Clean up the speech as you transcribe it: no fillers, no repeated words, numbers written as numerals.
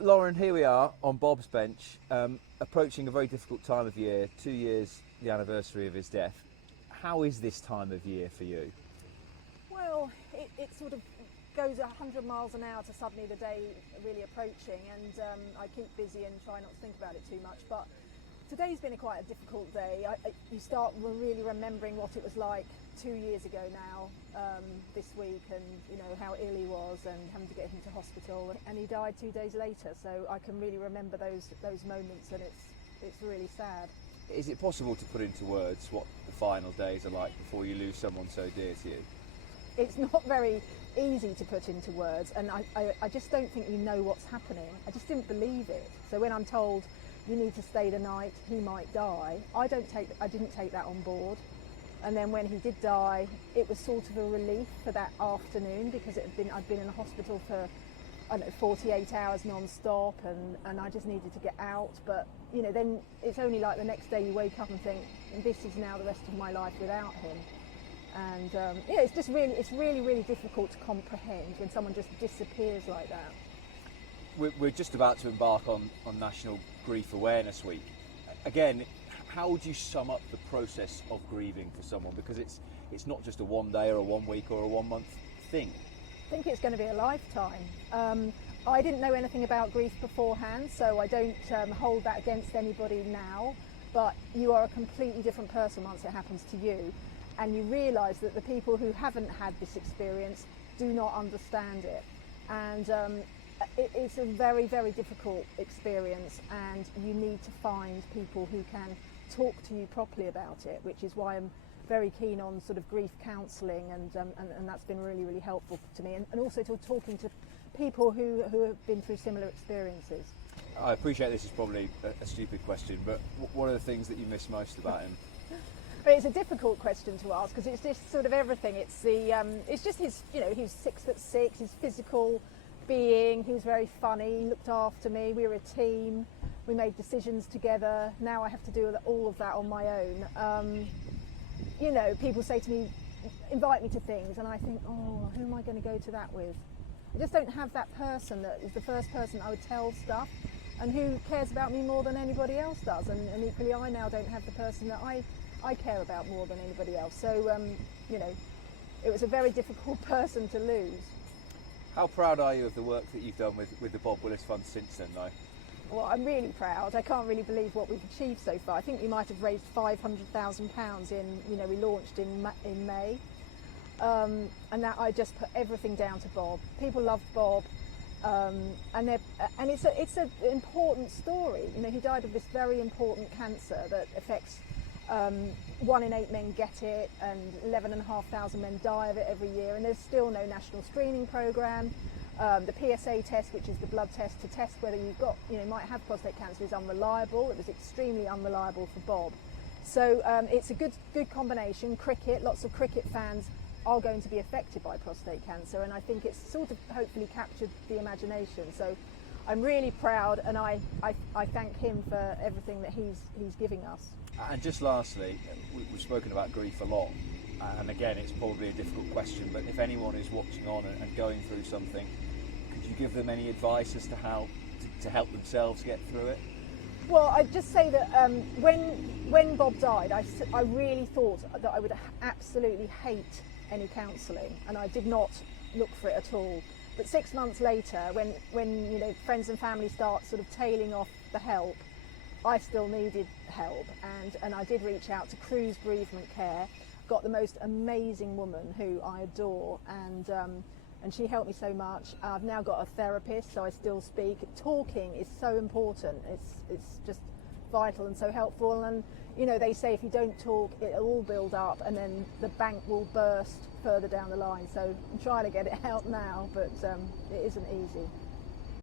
Lauren, here we are on Bob's bench, approaching a very difficult time of year, 2 years the anniversary of his death. How is this time of year for you? Well, it sort of goes 100 miles an hour to suddenly the day really approaching, and I keep busy and try not to think about it too much. But today's been quite a difficult day. You start really remembering what it was like 2 years ago now, this week, and you know how ill he was and having to get him to hospital, and he died 2 days later. So I can really remember those moments, and it's really sad. Is it possible to put into words what the final days are like before you lose someone so dear to you? It's not very easy to put into words, and I just don't think you know what's happening. I just didn't believe it. So when I'm told you need to stay the night, he might die, I didn't take that on board. And then when he did die, it was sort of a relief for that afternoon, because I'd been in the hospital for 48 hours non-stop, and I just needed to get out. But you know, then it's only like the next day you wake up and think, this is now the rest of my life without him. And yeah, it's really difficult to comprehend when someone just disappears like that. We're just about to embark on National Grief Awareness Week. Again, how would you sum up the process of grieving for someone? Because it's not just a 1 day or a 1 week or a 1 month thing. I think it's going to be a lifetime. I didn't know anything about grief beforehand, so I don't hold that against anybody now. But you are a completely different person once it happens to you. And you realise that the people who haven't had this experience do not understand it. And it's a very, very difficult experience, and you need to find people who can talk to you properly about it, which is why I'm very keen on sort of grief counselling, and that's been really, really helpful to me, and also to talking to people who have been through similar experiences. I appreciate this is probably a stupid question, but what are the things that you miss most about him? It's a difficult question to ask, because it's just sort of everything. It's just his, you know, he was 6'6", his physical being. He was very funny. He looked after me. We were a team. We made decisions together. Now I have to do all of that on my own. You know, people say to me, invite me to things, and I think, oh, who am I going to go to that with? I just don't have that person that is the first person I would tell stuff, and who cares about me more than anybody else does. And equally, I now don't have the person that I care about more than anybody else. So, you know, it was a very difficult person to lose. How proud are you of the work that you've done with the Bob Willis Fund since then, though? Well, I'm really proud. I can't really believe what we've achieved so far. I think we might have raised £500,000 we launched in May. And that I just put everything down to Bob. People loved Bob. And it's an important story. You know, he died of this very important cancer that affects 1 in 8 men get it, and 11,500 men die of it every year, and there's still no national screening programme. The PSA test, which is the blood test to test whether might have prostate cancer, is unreliable. It was extremely unreliable for Bob. So it's a good combination. Cricket, lots of cricket fans are going to be affected by prostate cancer, and I think it's sort of hopefully captured the imagination. So I'm really proud, and I thank him for everything that he's giving us. And just lastly, we've spoken about grief a lot, and again, it's probably a difficult question, but if anyone is watching on and going through something, could you give them any advice as to how to help themselves get through it? Well, I'd just say that when Bob died, I really thought that I would absolutely hate any counselling, and I did not look for it at all. But 6 months later, when you know, friends and family start sort of tailing off the help, I still needed help, and I did reach out to Cruz Bereavement Care. Got the most amazing woman who I adore, and she helped me so much. I've now got a therapist, so I still speak. Talking is so important. It's just vital and so helpful. And you know, they say if you don't talk, it'll all build up, and then the bank will burst further down the line. So I'm trying to get it out now, but it isn't easy.